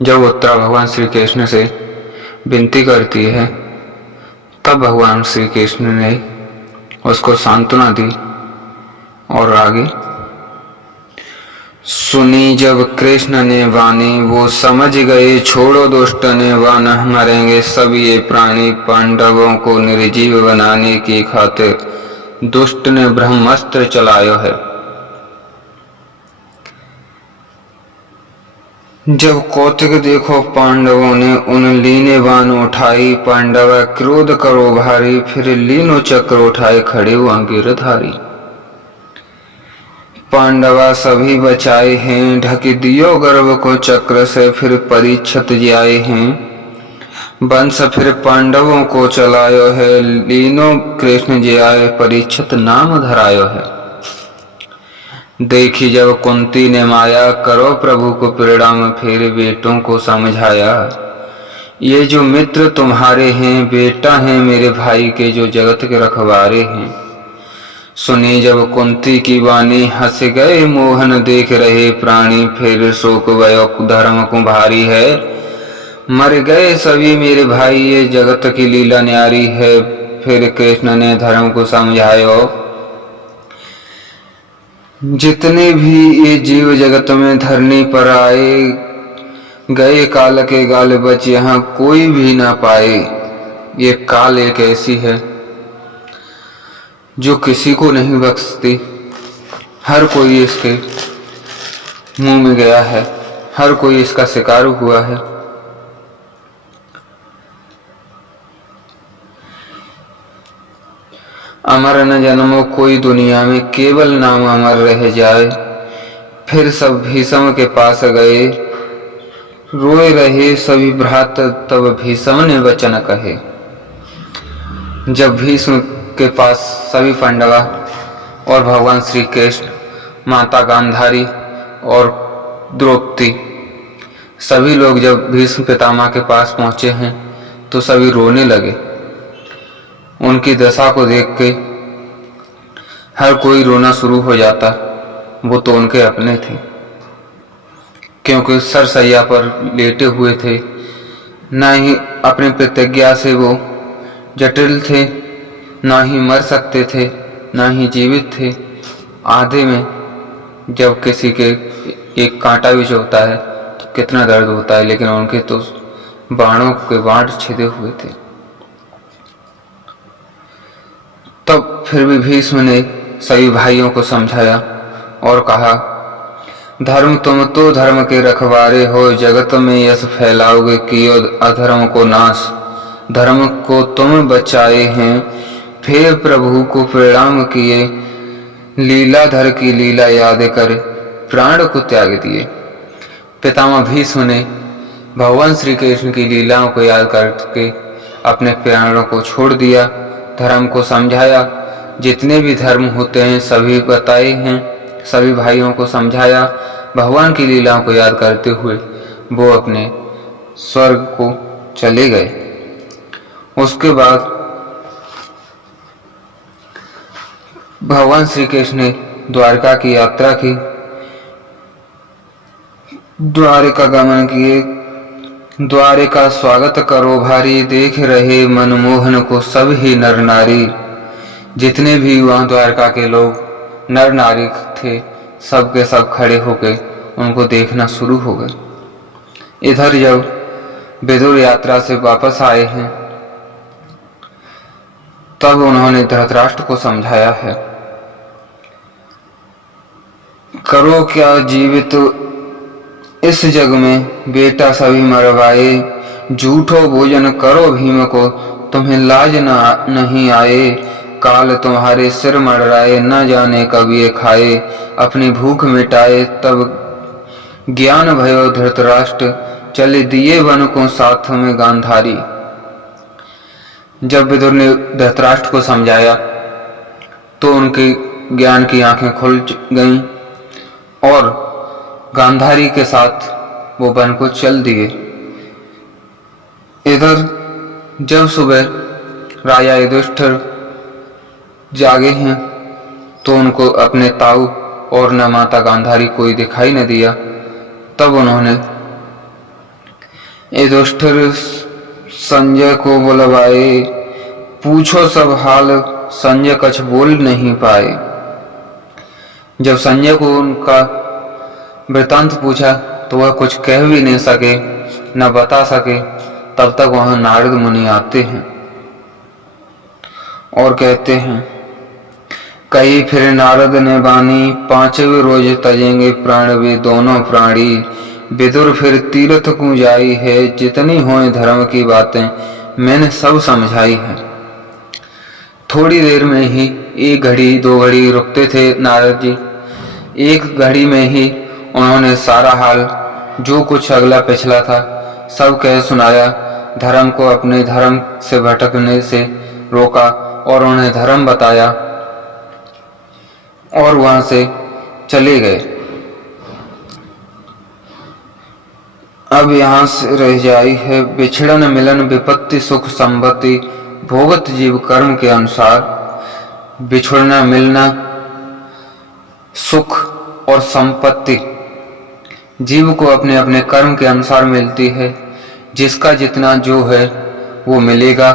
जब उत्तरा भगवान श्री कृष्ण से विनती करती है तब भगवान श्री कृष्ण ने उसको सांत्वना दी और आगे सुनी जब कृष्ण ने वाणी वो समझ गए छोड़ो दुष्ट ने वान मरेंगे सब ये प्राणी पांडवों को निर्जीव बनाने की खातिर दुष्ट ने ब्रह्मास्त्र चलायो है। जब कौतिक देखो पांडवों ने उन लीने बाण उठाई पांडव क्रोध करो भारी फिर लीनो चक्र उठाए खड़े हुआ गिरधारी। पांडवा सभी बचाए हैं ढक दियो गर्व को चक्र से फिर परीक्षित जाए हैं वंश फिर पांडवों को चलायो है लीनो कृष्ण जयाए परीक्षित नाम धरायो है। देखी जब कुंती ने माया करो प्रभु को परिणाम फिर बेटों को समझाया ये जो मित्र तुम्हारे हैं बेटा हैं मेरे भाई के जो जगत के रखवारे हैं। सुनी जब कुंती की वाणी हंस गए मोहन देख रहे प्राणी फिर शोक भयो धर्म को भारी है मर गए सभी मेरे भाई ये जगत की लीला न्यारी है। फिर कृष्ण ने धर्म को समझायो जितने भी ये जीव जगत में धरनी पर आए गए काल के गाल बच यहाँ कोई भी ना पाए। ये काल एक ऐसी है जो किसी को नहीं बख्शती हर कोई इसके मुंह में गया है हर कोई इसका शिकार हुआ है। अमर न जन्मो कोई दुनिया में केवल नाम अमर रह जाए। फिर सब भीष्म के पास गए रोए रहे सभी भ्रात तब भीष्म ने वचन कहे। जब भीष्म के पास सभी पांडवा और भगवान श्री कृष्ण माता गांधारी और द्रौपदी सभी लोग जब भीष्म पितामह के पास पहुंचे हैं तो सभी रोने लगे। उनकी दशा को देख के हर कोई रोना शुरू हो जाता। वो तो उनके अपने थे क्योंकि सरसैया पर लेटे हुए थे ना ही अपनी प्रतिज्ञा से वो जटिल थे ना ही मर सकते थे ना ही जीवित थे। आधे में जब किसी के एक कांटा भी चुभता है तो कितना दर्द होता है लेकिन उनके तो बाणों के बाण छिदे हुए थे। तब फिर भी भीष्म ने सभी भाइयों को समझाया और कहा धर्म तुम तो धर्म के रखवारे हो जगत में यश फैलाओगे कियो अधर्म को नाश। धर्म को तुम बचाए हैं फिर प्रभु को प्रणाम किए लीलाधर की लीला याद कर प्राण को त्याग दिए। पितामह भीष्म ने भगवान श्री कृष्ण की लीलाओं को याद करके अपने प्राणों को छोड़ दिया धर्म को समझाया। जितने भी धर्म होते हैं सभी बताए हैं सभी भाइयों को समझाया। भगवान की लीलाओं को याद करते हुए वो अपने स्वर्ग को चले गए। उसके बाद भगवान श्री कृष्ण ने द्वारका की यात्रा की द्वारिका गमन किए। द्वारे का स्वागत करो भारी देख रहे मनमोहन को सब ही नर नारी। जितने भी वहां द्वारका के लोग नर नारी थे सब के सब खड़े होकर उनको देखना शुरू हो गए। इधर जब विदुर यात्रा से वापस आए हैं तब उन्होंने धृतराष्ट्र को समझाया है करो क्या जीवित इस जग में बेटा सभी मरवाए। झूठो भोजन करो भीम को तुम्हें लाज नहीं आए। काल तुम्हारे सिर मड़राए न जाने कब ये खाए। अपनी भूख मिटाए तब ज्ञान भयो धृतराष्ट्र चले दिए वन को साथ में गांधारी। जब विदुर ने धृतराष्ट्र को समझाया तो उनके ज्ञान की आंखें खुल गईं और गांधारी के साथ वो वन को चल दिए। इधर जब सुबह राजा युधिष्ठिर जागे हैं तो उनको अपने ताऊ और न माता गांधारी कोई दिखाई न दिया। तब उन्होंने युधिष्ठिर संजय को बुलवाए, पूछो सब हाल, संजय कुछ बोल नहीं पाए। जब संजय को उनका वृतांत पूछा तो वह कुछ कह भी नहीं सके, न बता सके। तब तक वहां नारद मुनि आते हैं और कहते हैं, कही फिर नारद ने बानी, पांचवें रोज तजेंगे प्राण वे दोनों प्राणी। विदुर फिर तीर्थ को जाई है, जितनी होए धर्म की बातें मैंने सब समझाई है। थोड़ी देर में ही, एक घड़ी दो घड़ी रुकते थे नारद जी। एक घड़ी में ही उन्होंने सारा हाल, जो कुछ अगला पिछला था, सब कह सुनाया। धर्म को अपने धर्म से भटकने से रोका और उन्हें धर्म बताया और वहां से चले गए। अब यहाँ से रह जाई है बिछड़न मिलन, विपत्ति सुख संपत्ति, भोगत जीव कर्म के अनुसार। बिछड़ना मिलना, सुख और संपत्ति जीव को अपने अपने कर्म के अनुसार मिलती है। जिसका जितना जो है वो मिलेगा।